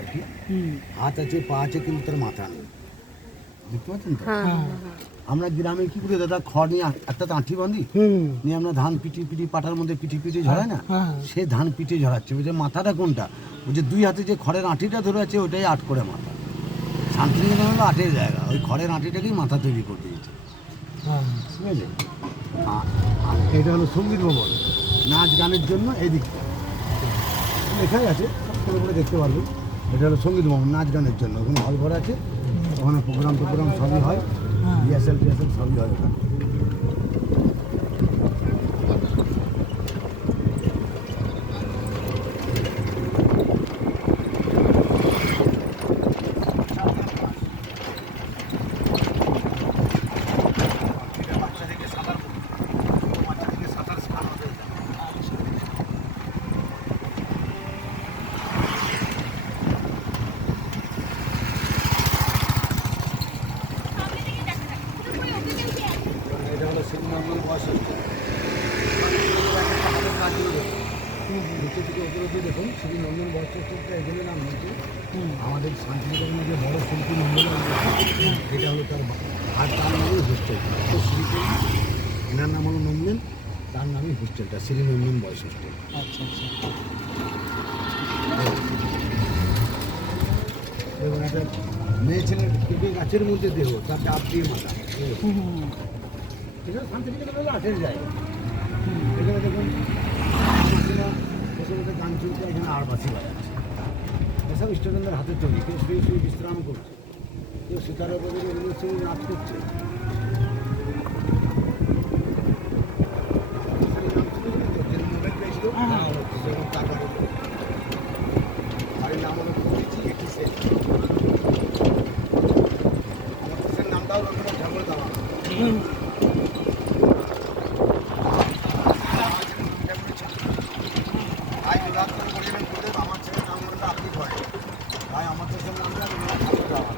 আর কি, হাত আছে পা আছে কিন্তু তার মাথা নেই, দেখতে পাচ্ছেন তো? আমরা গ্রামে কি করি দাদা, খড় নিয়ে একটা আঁঠি বাঁধি, নিয়ে আমরা ধান পিটি পাটার মধ্যে পিটি ঝরায় না, সে ধান পিটে ঝরাচ্ছে। বলছে মাথাটা কোনটা? বলছে দুই হাতে যে খড়ের আঁঠিটা ধরে আছে ওটাই আট করে মাথা। শান্তিনিকেতন হলো আটের জায়গা, ওই খড়ের আঁঠিটাকেই মাথা তৈরি করে দিয়েছে, ঠিক আছে? আর এটা হলো সঙ্গীত ভবন, নাচ গানের জন্য এই দিকটা লেখাই আছে, করে করে দেখতে পারবেন। এটা হলো সঙ্গীত ভবন, নাচ গানের জন্য। ওখানে হল ঘর আছে, ওখানে প্রোগ্রাম সবই হয়, রিহার্সাল সবই হয় ওখানে। এটা হলো শ্রীনন্দন বয়স নিচে থেকে উপরে দিয়ে দেখুন শ্রীনন্দন বয়স হোস্টেলটা এখানে নাম হয়েছে আমাদের শান্তিনিকেতনের যে বড় শিল্পী নন্দন, এটা হলো তার, আর তার নামই হোস্টেল। তো শ্রীকে এনার নাম হলো নন্দন, তার নামই হোস্টেলটা শ্রীনন্দন বয়স হোস্টেল। আচ্ছা আচ্ছা। এবং একটা মেয়ে ছেলের পেঁপে গাছের মধ্যে দেহ, তার ডাব দিয়ে মাথা, এটা শান্তিনিকেতন হলো আটের জায়গা। এখানে দেখুন বসে বসে গান চলছে, এখানে আরবাসি বাজাচ্ছে, এসব স্টুডেন্টদের হাতে তৈরি। কেউ শুয়ে শুয়ে বিশ্রাম করছে, কেউ সিতারের উপরে এগুলো সঙ্গে নাচ করছে। বাড়ির নাম হলো আমার নামটাও রবীন্দ্রনাথ ঠাকুর দেওয়া। তাই বিভাগ করে বলছিলেন গুরুদেব আমার ছেলের নামটা আপনি করেন, তাই আমার ছেলের নামটা রবীন্দ্রনাথ ঠাকুর দেওয়া।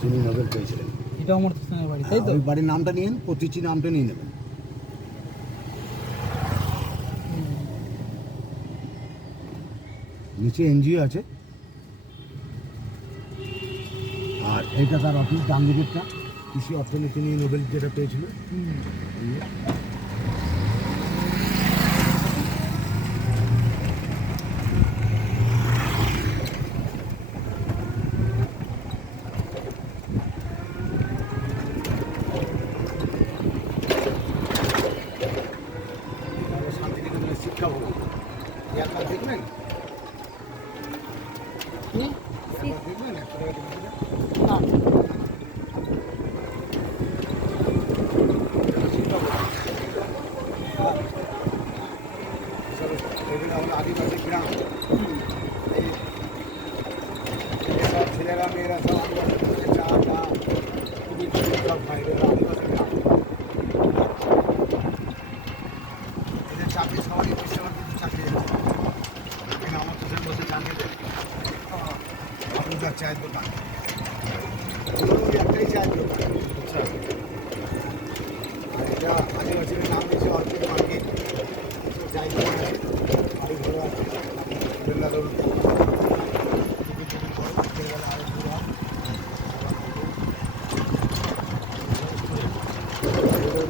তিনি নোবেল পেয়েছিলেন। এটা অমর্ত্য সেনের বাড়ি, তাই তো? ওই বাড়ির নামটা নিন, প্রতিটি নামটা নিয়ে নেবেন। নিচে এনজিও আছে, আর এইটা তার অফিস, ডান দিকেরটা কৃষি অর্থনীতি নিয়ে নোবেল যেটা পেয়েছিল। শান্তিনিকেতনের শিক্ষা ভবন, একবার দেখবেন, দেখবেন একটা এগুলো হলো আদিবাসী গ্রাম। সব ছেলেরা মেয়েরা সব আদিবাসী চা খুবই সব খায়, এগুলো আদিবাসী গ্রাম। এদের চাকরি সবারই বিশ্বভারতী চাকরি আছে, এখানে আমার তো বসে জানিয়ে দেয় আপনার চায়ের দোকান, একটাই চায়ের দোকান। আচ্ছা, আর এটা আদিবাসীর নাম দিয়েছে অর্কিড মার্কেট। চায়ের দোকান আছে, বাড়ি ঘর আছে,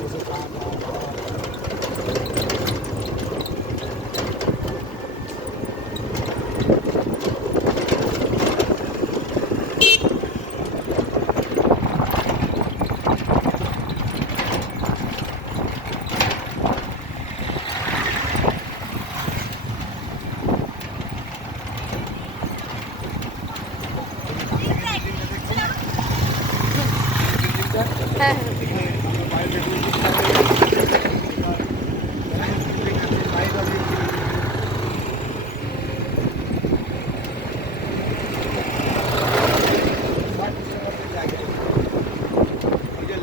বসে খাওয়া দাওয়া।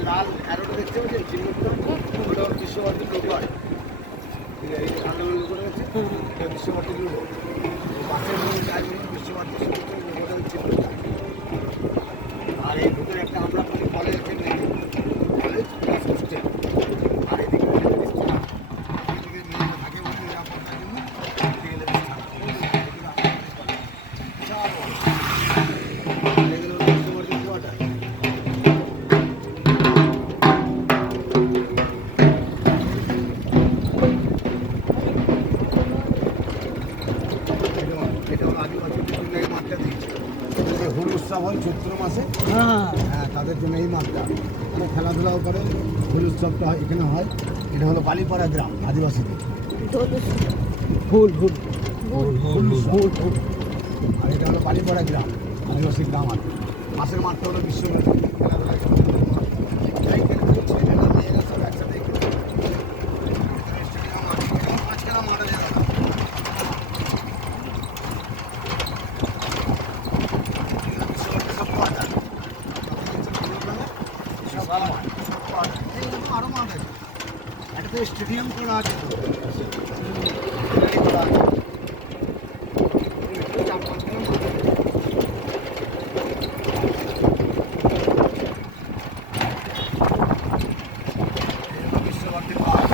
লাল অ্যারোটা দেখতে পাচ্ছেন, চিহ্নটা ওটা বিশ্বভারতীর লোগো হয়। ঠিক আছে, এই যে কালো লোগো রয়েছে, এটা বিশ্বভারতীর লোগো। পাশের বিশ্বভারতীর ভিতরে একটা আমরা বলি কলেজ কলেজ প্লাস হোস্টেল আর এদিকে রেজিস্ট্রার এদিকে মেয়েরা থাকে ওদের নিরাপত্তার জন্য এদিকে রেজিস্ট্রার বিশাল বড় এগুলো কাস্টমারদের কোয়ার্টার এটা হলো আদিবাসীদের জন্য এই মাঠটা দিয়েছে যে হোল উৎসব হয় চৈত্র মাসে হ্যাঁ তাদের জন্য এই মাঠটা মানে খেলাধুলাও করে হোল উৎসবটা এখানে হয় এটা হলো বালিপাড়া গ্রাম আদিবাসীদের ফুল ফুল ফুল আর এটা হলো বালিপাড়া গ্রাম আদিবাসী গ্রাম আছে পাশের মাঠটা হলো বিশ্বব্যাপী খেলাধুলা যাই খেলে ছেলেরা মেয়েরা সব একসাথে খেলে স্টেডিয়াম আছে পাঁচ খেলা মাঠা জায়গা আরো মাঠ আছে একটা স্টেডিয়াম করা আছে বিশ্বভারতী পার্ক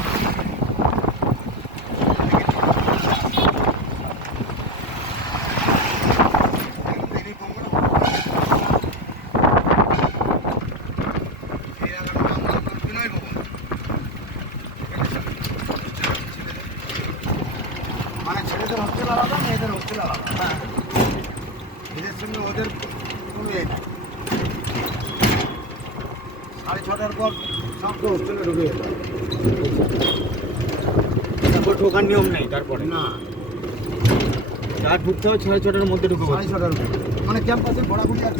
মানে ছেলেদের হোস্টেল আলাদা মেয়েদের হোস্টেল আলাদা হ্যাঁ এদের সঙ্গে ওদের কোনো এ নাই 6:30টার পর সব তো হোস্টেলে ঢুকে যেত তারপর ঢোকার নিয়ম নেই তারপরে না যা ঢুকতে হবে 6:30টার মধ্যে ঢুকে 6:30টার মানে ক্যাম্পাসে ঘোরাঘুরি আর